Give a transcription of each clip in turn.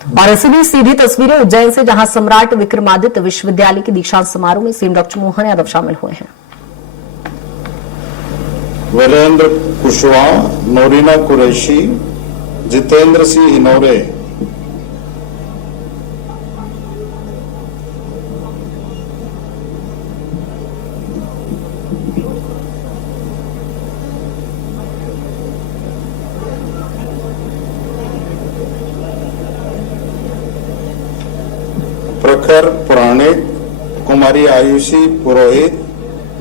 और ऐसी भी सीधी तस्वीरें उज्जैन से, जहां सम्राट विक्रमादित्य विश्वविद्यालय के दीक्षांत समारोह में सीएम डॉक्टर मोहन यादव शामिल हुए हैं। वीरेंद्र कुशवाहा, नोरीना कुरैशी, जितेंद्र सिंह हिनोरे, प्रखर पुराणिक, कुमारी आयुषी पुरोहित,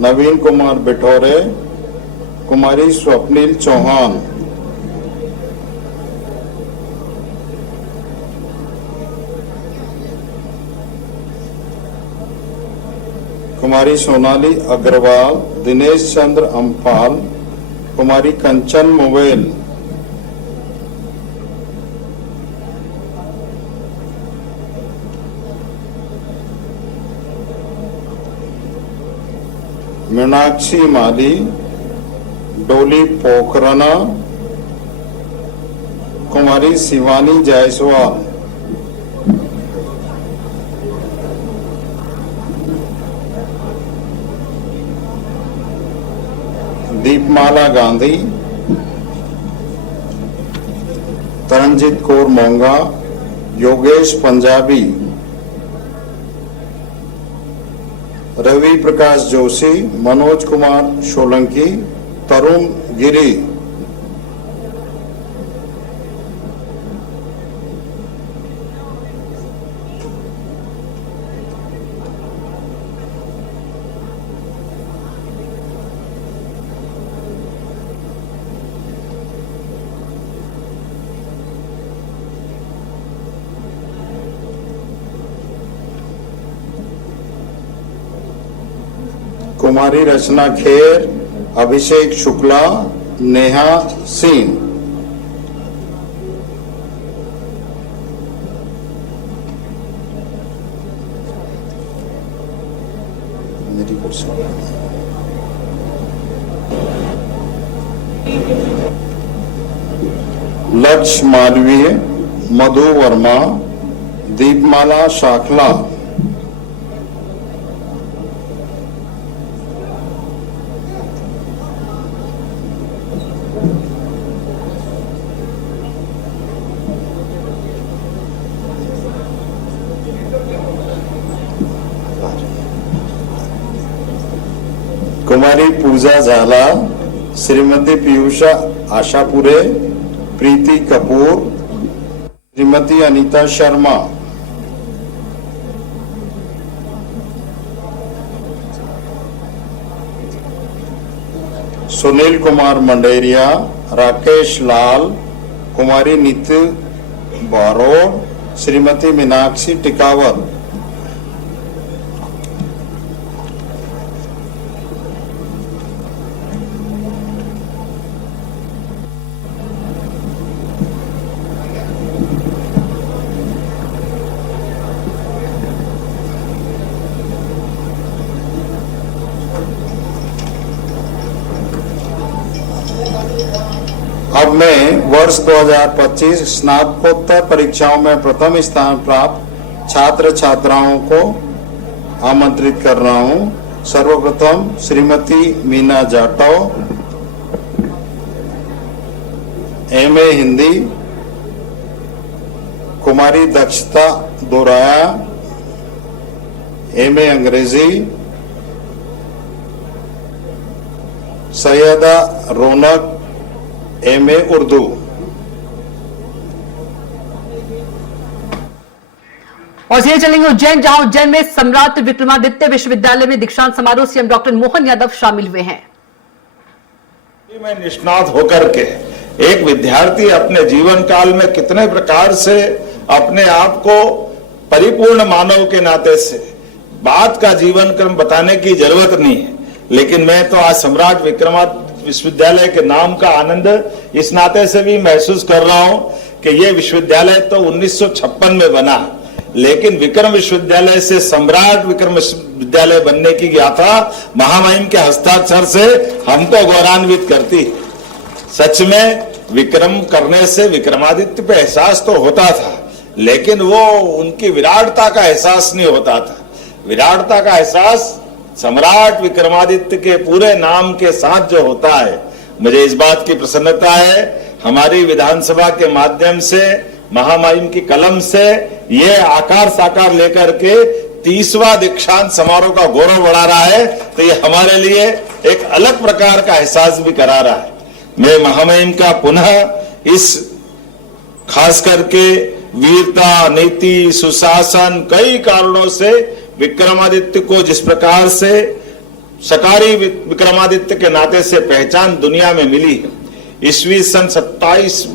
नवीन कुमार बिठौरे, कुमारी स्वप्निल चौहान, कुमारी सोनाली अग्रवाल, दिनेश चंद्र अम्पाल, कुमारी कंचन मोवेल, मीनाक्षी माली, डोली पोखरना, कुमारी शिवानी जायसवाल, दीपमाला गांधी, तरनजीत कौर मोंगा, योगेश पंजाबी, रवि प्रकाश जोशी, मनोज कुमार सोलंकी, तरुण गिरी, कुमारी रचना खेर, अभिषेक शुक्ला, नेहा सिंह। लक्ष्य मालवीय, मधु वर्मा, दीपमाला शाखला, कुमारी पूजा झाला, श्रीमती पीयूषा आशापुरे, प्रीति कपूर, श्रीमती अनीता शर्मा, सुनील कुमार मंडेरिया, राकेश लाल, कुमारी नीतू बारोड, श्रीमती मीनाक्षी टिकावत। अब मैं वर्ष 2025 स्नातकोत्तर परीक्षाओं में प्रथम स्थान प्राप्त छात्र छात्राओं को आमंत्रित कर रहा हूं। सर्वप्रथम श्रीमती मीना जाटव, एमए हिंदी, कुमारी दक्षता दोराया, एमए अंग्रेजी, सैयदा रौनक, एमए उर्दू। और ये चलेंगे उज्जैन, जहां उज्जैन में सम्राट विक्रमादित्य विश्वविद्यालय में दीक्षांत समारोह सीएम डॉक्टर मोहन यादव शामिल हुए हैं। मैं निष्णात होकर के एक विद्यार्थी अपने जीवन काल में कितने प्रकार से अपने आप को परिपूर्ण मानव के नाते से बात का जीवन क्रम बताने की जरूरत नहीं है, लेकिन मैं तो आज सम्राट विक्रमादित्य विश्वविद्यालय के नाम का आनंद इस नाते से भी महसूस कर रहा हूं कि यह विश्वविद्यालय तो 1956 में बना, लेकिन विक्रम विश्वविद्यालय से सम्राट विक्रम विश्वविद्यालय बनने की गाथा महामहिम के हस्ताक्षर से हमको गौरवान्वित करती। सच में विक्रम करने से विक्रमादित्य पे एहसास तो होता था, लेकिन वो उनकी विराटता का एहसास नहीं होता था। विराटता का एहसास सम्राट विक्रमादित्य के पूरे नाम के साथ जो होता है, मुझे इस बात की प्रसन्नता है हमारी विधानसभा के माध्यम से महामहिम की कलम से ये आकार साकार लेकर के 30वां दीक्षांत समारोह का गौरव बढ़ा रहा है, तो ये हमारे लिए एक अलग प्रकार का एहसास भी करा रहा है। मैं महामहिम का पुनः इस खास करके वीरता, नीति, सुशासन, कई कारणों से विक्रमादित्य को जिस प्रकार से सकारी विक्रमादित्य के नाते से पहचान दुनिया में मिली है, ईस्वी सन 27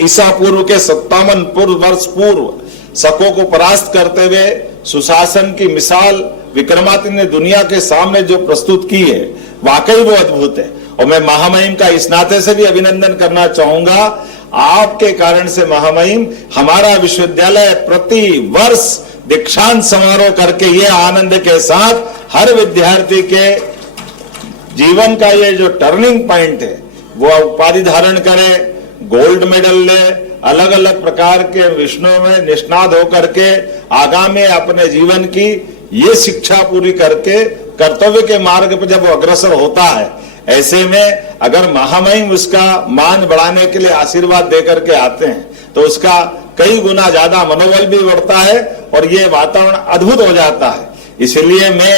ईसा पूर्व के 57 वर्ष पूर्व शकों को परास्त करते हुए सुशासन की मिसाल विक्रमादित्य ने दुनिया के सामने जो प्रस्तुत की है, वाकई वो अद्भुत है। और मैं महामहिम का इस नाते से भी अभिनंदन करना चाहूंगा। आपके कारण से महामहिम हमारा विश्वविद्यालय प्रति वर्ष दीक्षांत समारोह करके ये आनंद के साथ हर विद्यार्थी के जीवन का ये जो टर्निंग पॉइंट है वो उपाधि धारण करे, गोल्ड मेडल ले, अलग अलग प्रकार के विषयों में निष्णात होकर के आगामी अपने जीवन की ये शिक्षा पूरी करके कर्तव्य के मार्ग पर जब वो अग्रसर होता है, ऐसे में अगर महामहिम उसका मान बढ़ाने के लिए आशीर्वाद देकर के आते हैं तो उसका कई गुना ज्यादा मनोबल भी बढ़ता है और ये वातावरण अद्भुत हो जाता है। इसलिए मैं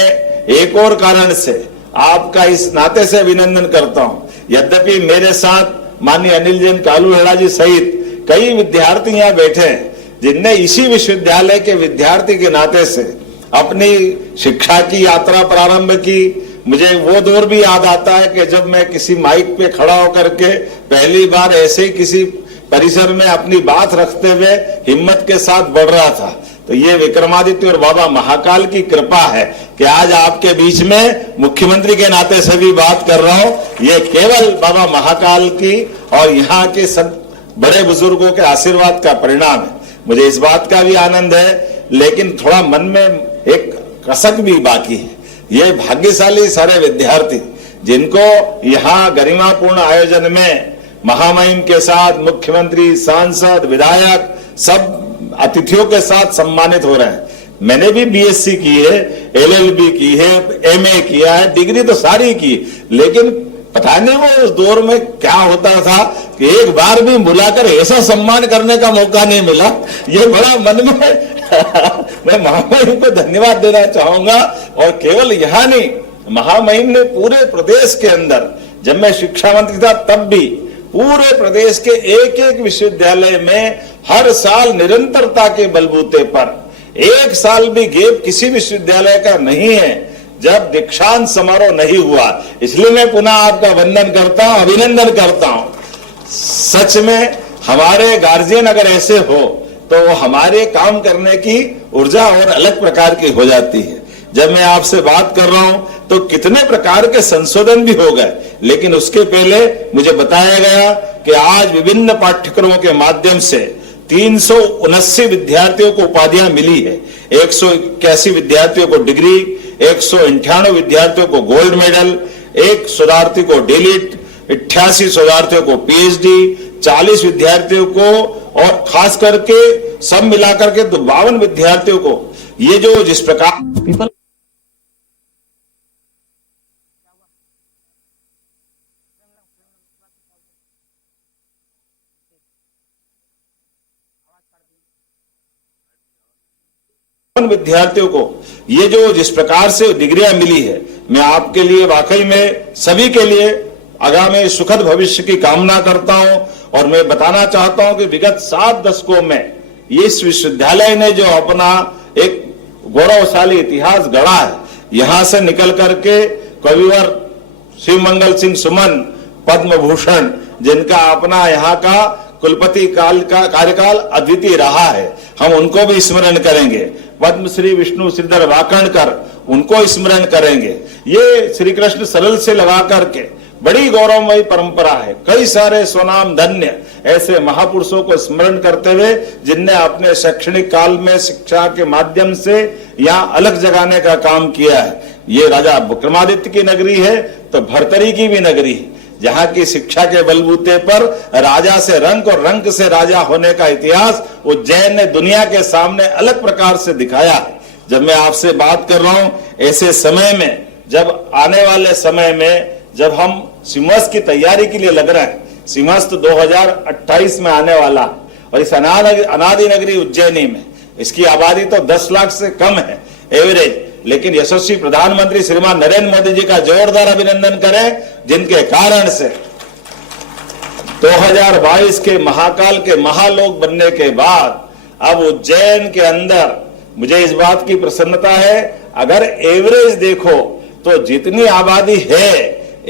एक और कारण से आपका इस नाते से अभिनंदन करता हूं। यद्यपि मेरे साथ माननीय अनिल जैन कालूहेड़ा जी सहित कई विद्यार्थी यहाँ बैठे हैं जिनने इसी विश्वविद्यालय के विद्यार्थी के नाते से अपनी शिक्षा की यात्रा प्रारंभ की। मुझे वो दौर भी याद आता है कि जब मैं किसी माइक पे खड़ा होकर के पहली बार ऐसे ही किसी परिसर में अपनी बात रखते हुए हिम्मत के साथ बढ़ रहा था, तो ये विक्रमादित्य और बाबा महाकाल की कृपा है कि आज आपके बीच में मुख्यमंत्री के नाते से भी बात कर रहा हूं। ये केवल बाबा महाकाल की और यहाँ के सब बड़े बुजुर्गों के आशीर्वाद का परिणाम है। मुझे इस बात का भी आनंद है, लेकिन थोड़ा मन में एक कसक भी बाकी है। ये भाग्यशाली सारे विद्यार्थी जिनको यहाँ गरिमापूर्ण आयोजन में महामहिम के साथ मुख्यमंत्री, सांसद, विधायक सब अतिथियों के साथ सम्मानित हो रहे हैं। मैंने भी बीएससी की है, एलएलबी की है, एमए किया है, डिग्री तो सारी की, लेकिन पता नहीं वो उस दौर में क्या होता था कि एक बार भी बुलाकर ऐसा सम्मान करने का मौका नहीं मिला। ये बड़ा मन में मैं महामहिम को धन्यवाद देना चाहूंगा। और केवल यहाँ नहीं, महामहिम ने पूरे प्रदेश के अंदर, जब मैं शिक्षा मंत्री था तब भी पूरे प्रदेश के एक एक विश्वविद्यालय में हर साल निरंतरता के बलबूते पर एक साल भी गैप किसी विश्वविद्यालय का नहीं है जब दीक्षांत समारोह नहीं हुआ। इसलिए मैं पुनः आपका वंदन करता हूं, अभिनंदन करता हूं। सच में हमारे गार्जियन अगर ऐसे हो तो हमारे काम करने की ऊर्जा और अलग प्रकार की हो जाती है। जब मैं आपसे बात कर रहा हूं तो कितने प्रकार के संशोधन भी हो गए, लेकिन उसके पहले मुझे बताया गया कि आज विभिन्न पाठ्यक्रमों के माध्यम से 379 विद्यार्थियों को उपाधियां मिली है। 181 विद्यार्थियों को डिग्री, 198 विद्यार्थियों को गोल्ड मेडल, 1 शोधार्थी को डीलिट, 88 शोधार्थियों को पीएचडी, 40 विद्यार्थियों को और खास करके सब मिलाकर के 52 विद्यार्थियों को ये जो जिस प्रकार विद्यार्थियों को ये जो जिस प्रकार से डिग्रियां मिली है, मैं आपके लिए वाकई में सभी के लिए आगामी सुखद भविष्य की कामना करता हूं। और मैं बताना चाहता हूं कि विगत 7 दशकों में इस विश्वविद्यालय ने जो अपना एक गौरवशाली इतिहास गढ़ा है, यहां से निकल करके कविवर शिवमंगल सिंह सुमन पद्म भूषण, जिनका अपना यहाँ का कुलपति काल का कार्यकाल अद्वितीय रहा है, हम उनको भी स्मरण करेंगे। पद्मश्री विष्णु श्रीधर वाकणकर, उनको स्मरण करेंगे। ये श्री कृष्ण सरल से लगा करके बड़ी गौरवमयी परंपरा है। कई सारे स्वनाम धन्य ऐसे महापुरुषों को स्मरण करते हुए जिनने अपने शैक्षणिक काल में शिक्षा के माध्यम से यहाँ अलग जगाने का काम किया है। ये राजा विक्रमादित्य की नगरी है तो भर्तरी की भी नगरी है। जहां की शिक्षा के बलबूते पर राजा से रंक और रंक से राजा होने का इतिहास उज्जैन ने दुनिया के सामने अलग प्रकार से दिखाया है। जब मैं आपसे बात कर रहा हूं ऐसे समय में, जब आने वाले समय में जब हम सिमस की तैयारी के लिए लग रहे हैं, सिमस तो 2028 में आने वाला है, और इस अनादि नगरी उज्जैनी में इसकी आबादी तो 10 लाख से कम है एवरेज, लेकिन यशस्वी प्रधानमंत्री श्रीमान नरेंद्र मोदी जी का जोरदार अभिनंदन करें, जिनके कारण से 2022 के महाकाल के महालोक बनने के बाद अब उज्जैन के अंदर मुझे इस बात की प्रसन्नता है, अगर एवरेज देखो तो जितनी आबादी है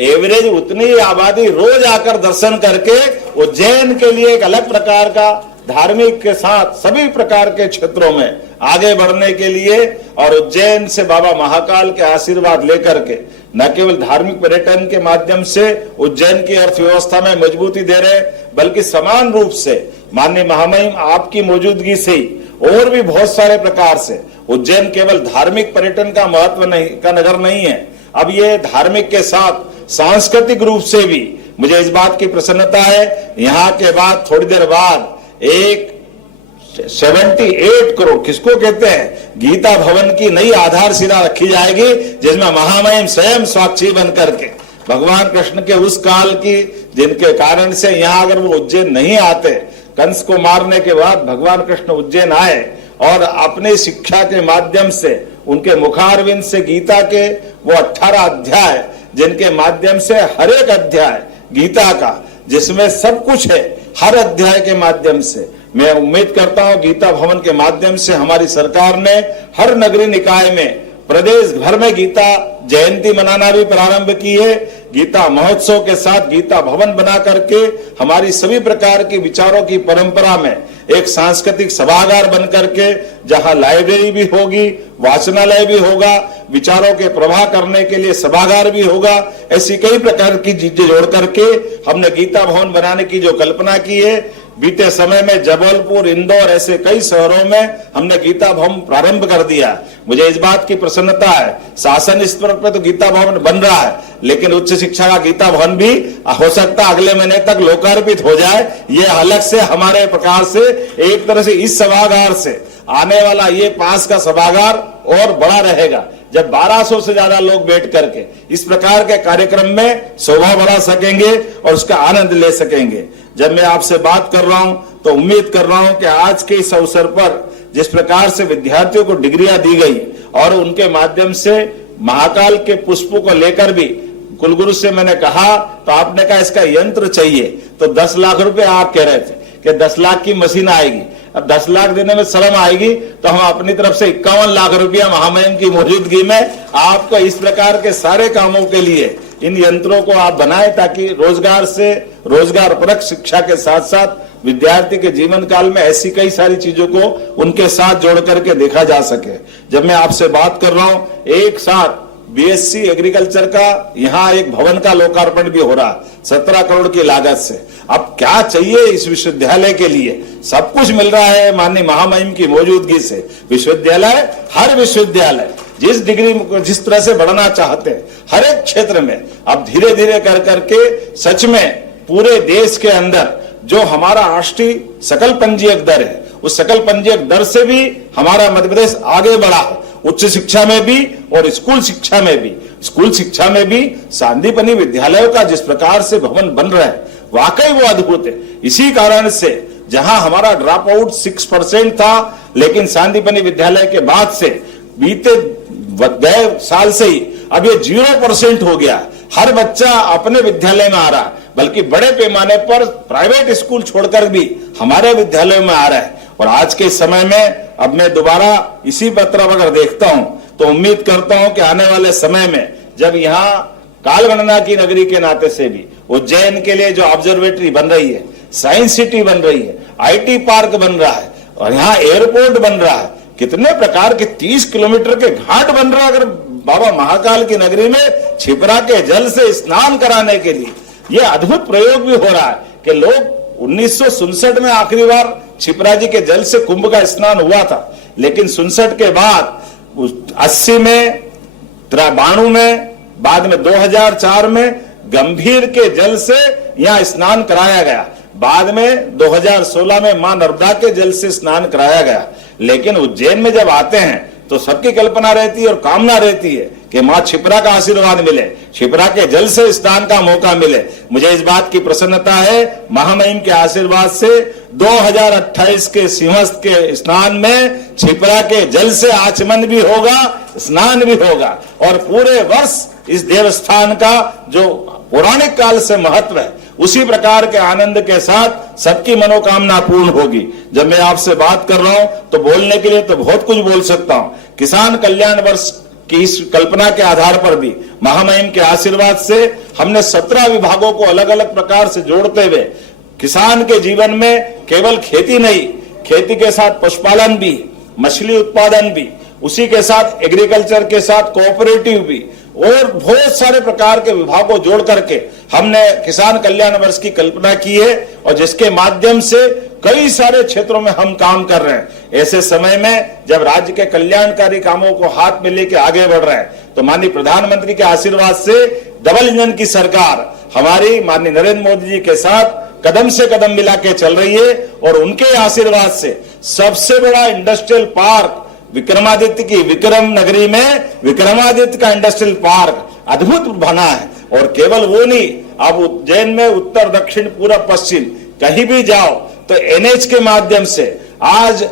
एवरेज उतनी आबादी रोज आकर दर्शन करके उज्जैन के लिए एक अलग प्रकार का धार्मिक के साथ सभी प्रकार के क्षेत्रों में आगे बढ़ने के लिए और उज्जैन से बाबा महाकाल के आशीर्वाद लेकर के न केवल धार्मिक पर्यटन के माध्यम से उज्जैन की अर्थव्यवस्था में मजबूती दे रहे, बल्कि समान रूप से माननीय महामहिम आपकी मौजूदगी से और भी बहुत सारे प्रकार से उज्जैन केवल धार्मिक पर्यटन का महत्व नहीं का नगर नहीं है, अब ये धार्मिक के साथ सांस्कृतिक रूप से भी मुझे इस बात की प्रसन्नता है। यहाँ के बाद थोड़ी देर बाद एक 78 करोड़ किसको कहते हैं गीता भवन की नई आधारशिला रखी जाएगी, जिसमें महामहिम स्वयं साक्षी बन करके भगवान कृष्ण के उस काल की, जिनके कारण से यहाँ अगर वो उज्जैन नहीं आते, कंस को मारने के बाद भगवान कृष्ण उज्जैन आए और अपनी शिक्षा के माध्यम से उनके मुखारविंद से गीता के वो 18 अध्याय, जिनके माध्यम से हर एक अध्याय गीता का जिसमें सब कुछ है, हर अध्याय के माध्यम से मैं उम्मीद करता हूं गीता भवन के माध्यम से हमारी सरकार ने हर नगरीय निकाय में प्रदेश भर में गीता जयंती मनाना भी प्रारंभ की है। गीता महोत्सव के साथ गीता भवन बना करके हमारी सभी प्रकार की विचारों की परंपरा में एक सांस्कृतिक सभागार बन करके, जहां लाइब्रेरी भी होगी, वाचनालय भी होगा, विचारों के प्रवाह करने के लिए सभागार भी होगा, ऐसी कई प्रकार की चीजें जोड़ करके हमने गीता भवन बनाने की जो कल्पना की है। बीते समय में जबलपुर, इंदौर ऐसे कई शहरों में हमने गीता भवन प्रारंभ कर दिया। मुझे इस बात की प्रसन्नता है, शासन स्तर पर तो गीता भवन बन रहा है, लेकिन उच्च शिक्षा का गीता भवन भी हो सकता अगले महीने तक लोकार्पित हो जाए। ये अलग से हमारे प्रकार से एक तरह से इस सभागार से आने वाला ये पास का सभागार और बड़ा रहेगा, जब 1200 से ज्यादा लोग बैठ करके इस प्रकार के कार्यक्रम में शोभा बढ़ा सकेंगे और उसका आनंद ले सकेंगे। जब मैं आपसे बात कर रहा हूं तो उम्मीद कर रहा हूं कि आज के इस अवसर पर जिस प्रकार से विद्यार्थियों को डिग्रियां दी गई और उनके माध्यम से महाकाल के पुष्पों को लेकर भी कुलगुरु से मैंने कहा, तो आपने कहा इसका यंत्र चाहिए, तो 10 लाख रुपए आप कह रहे थे कि 10 लाख की मशीन आएगी। अब 10 लाख देने में शर्म आएगी, तो हम अपनी तरफ से 51 लाख रुपया महामहिम की मौजूदगी में आपको इस प्रकार के सारे कामों के लिए इन यंत्रों को आप बनाए, ताकि रोजगार परक शिक्षा के साथ साथ विद्यार्थी के जीवन काल में ऐसी कई सारी चीजों को उनके साथ जोड़ करके देखा जा सके। जब मैं आपसे बात कर रहा हूं, एक साथ बीएससी एग्रीकल्चर का यहाँ एक भवन का लोकार्पण भी हो रहा 17 करोड़ की लागत से। अब क्या चाहिए इस विश्वविद्यालय के लिए, सब कुछ मिल रहा है माननीय महामहिम की मौजूदगी से। विश्वविद्यालय, हर विश्वविद्यालय जिस डिग्री जिस तरह से बढ़ना चाहते हैं हर एक क्षेत्र में, अब धीरे धीरे कर करके सच में पूरे देश के अंदर जो हमारा राष्ट्रीय सकल पंजीयक दर है, उस सकल पंजीयक दर से भी हमारा मध्य प्रदेश आगे बढ़ा है, उच्च शिक्षा में भी और स्कूल शिक्षा में भी। स्कूल शिक्षा में भी सांदीपनि विद्यालयों का जिस प्रकार से भवन बन रहा है, वाकई वो अद्भुत है। इसी कारण से जहां हमारा ड्रॉप आउट 6% था, लेकिन सांदीपनि विद्यालय के बाद से बीते गए साल से ही अब ये 0% हो गया। हर बच्चा अपने विद्यालय में आ रहा है, बल्कि बड़े पैमाने पर प्राइवेट स्कूल छोड़कर भी हमारे विद्यालय में आ रहा है। और आज के समय में अब मैं दोबारा इसी पत्र अगर देखता हूं तो उम्मीद करता हूं कि आने वाले समय में जब यहाँ कालगणना की नगरी के नाते से भी उज्जैन के लिए जो ऑब्जर्वेटरी बन रही है, साइंस सिटी बन रही है, आईटी पार्क बन रहा है और यहाँ एयरपोर्ट बन रहा है, कितने प्रकार के 30 किलोमीटर के घाट बन रहा है। अगर बाबा महाकाल की नगरी में छिपरा के जल से स्नान कराने के लिए यह अद्भुत प्रयोग भी हो रहा है कि लोग 1967 में आखिरी बार छिपरा जी के जल से कुंभ का स्नान हुआ था, लेकिन 67 के बाद 80 में, 92 में, बाद में 2004 में गंभीर के जल से यहाँ स्नान कराया गया। बाद में 2016 में मां नर्मदा के जल से स्नान कराया गया। लेकिन उज्जैन में जब आते हैं तो सबकी कल्पना रहती है और कामना रहती है कि मां क्षिप्रा का आशीर्वाद मिले, क्षिप्रा के जल से स्नान का मौका मिले। मुझे इस बात की प्रसन्नता है, महामहिम के आशीर्वाद से 2028 के सिंहस्थ के स्नान में क्षिप्रा के जल से आचमन भी होगा, स्नान भी होगा और पूरे वर्ष इस देवस्थान का जो पौराणिक काल से महत्व है उसी प्रकार के आनंद के साथ सबकी मनोकामना पूर्ण होगी। जब मैं आपसे बात कर रहा हूं तो बोलने के लिए तो बहुत कुछ बोल सकता हूं। किसान कल्याण वर्ष की इस कल्पना के आधार पर भी महामहिम के आशीर्वाद से हमने 17 विभागों को अलग अलग प्रकार से जोड़ते हुए किसान के जीवन में केवल खेती नहीं, खेती के साथ पशुपालन भी, मछली उत्पादन भी, उसी के साथ एग्रीकल्चर के साथ कोऑपरेटिव भी और बहुत सारे प्रकार के विभागों जोड़ करके हमने किसान कल्याण वर्ष की कल्पना की है और जिसके माध्यम से कई सारे क्षेत्रों में हम काम कर रहे हैं। ऐसे समय में जब राज्य के कल्याणकारी कामों को हाथ में लेके आगे बढ़ रहे हैं तो माननीय प्रधानमंत्री के आशीर्वाद से डबल इंजन की सरकार हमारी माननीय नरेंद्र मोदी जी के साथ कदम से कदम मिला के चल रही है और उनके आशीर्वाद से सबसे बड़ा इंडस्ट्रियल पार्क विक्रमादित्य की विक्रम नगरी में विक्रमादित्य का इंडस्ट्रियल पार्क अद्भुत बना है। और केवल वो नहीं, अब उज्जैन में उत्तर दक्षिण पूरब पश्चिम कहीं भी जाओ तो एनएच के माध्यम से आज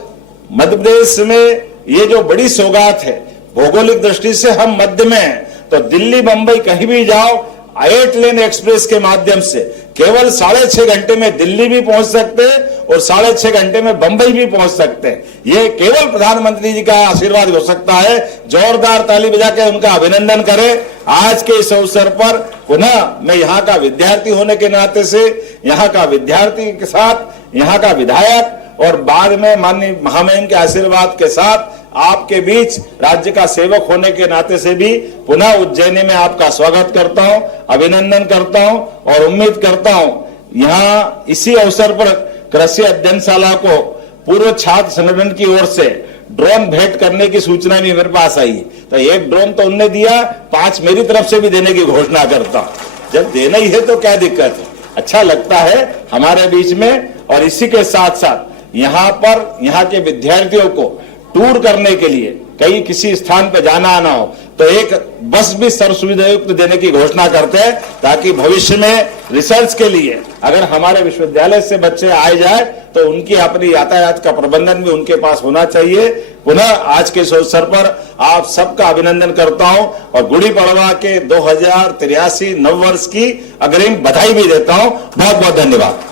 मध्य प्रदेश में ये जो बड़ी सौगात है, भौगोलिक दृष्टि से हम मध्य में हैं, तो दिल्ली मुंबई कहीं भी जाओ 8 लेन एक्सप्रेस के माध्यम से केवल 6.5 घंटे में दिल्ली भी पहुंच सकते हैं और 6.5 घंटे में बंबई भी पहुंच सकते हैं। ये केवल प्रधानमंत्री जी का आशीर्वाद हो सकता है। जोरदार ताली बजा के उनका अभिनंदन करें। आज के इस अवसर पर पुनः मैं यहाँ का विद्यार्थी होने के नाते से, यहाँ का विद्यार्थी के साथ यहाँ का विधायक और बाद में माननीय महामहिम के आशीर्वाद के साथ आपके बीच राज्य का सेवक होने के नाते से भी पुनः उज्जैनी में आपका स्वागत करता हूं, अभिनंदन करता हूं और उम्मीद करता हूं यहां इसी अवसर पर कृषि अध्ययनशाला को पूर्व छात्र संगठन की ओर से ड्रोन भेंट करने की सूचना भी मेरे पास आई। तो एक ड्रोन तो उनने दिया, 5 मेरी तरफ से भी देने की घोषणा करता हूं। जब देना ही है तो क्या दिक्कत है, अच्छा लगता है हमारे बीच में। और इसी के साथ साथ यहाँ पर यहाँ के विद्यार्थियों को टूर करने के लिए कहीं किसी स्थान पे जाना आना हो तो एक बस भी सर्व सुविधा युक्त देने की घोषणा करते हैं, ताकि भविष्य में रिसर्च के लिए अगर हमारे विश्वविद्यालय से बच्चे आए जाए तो उनकी अपनी यातायात का प्रबंधन भी उनके पास होना चाहिए। पुनः आज के इस अवसर पर आप सबका अभिनंदन करता हूं और गुड़ी पड़वा के 2083 नव वर्ष की अग्रिम बधाई भी देता हूं। बहुत बहुत धन्यवाद।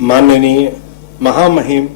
माननीय महामहिम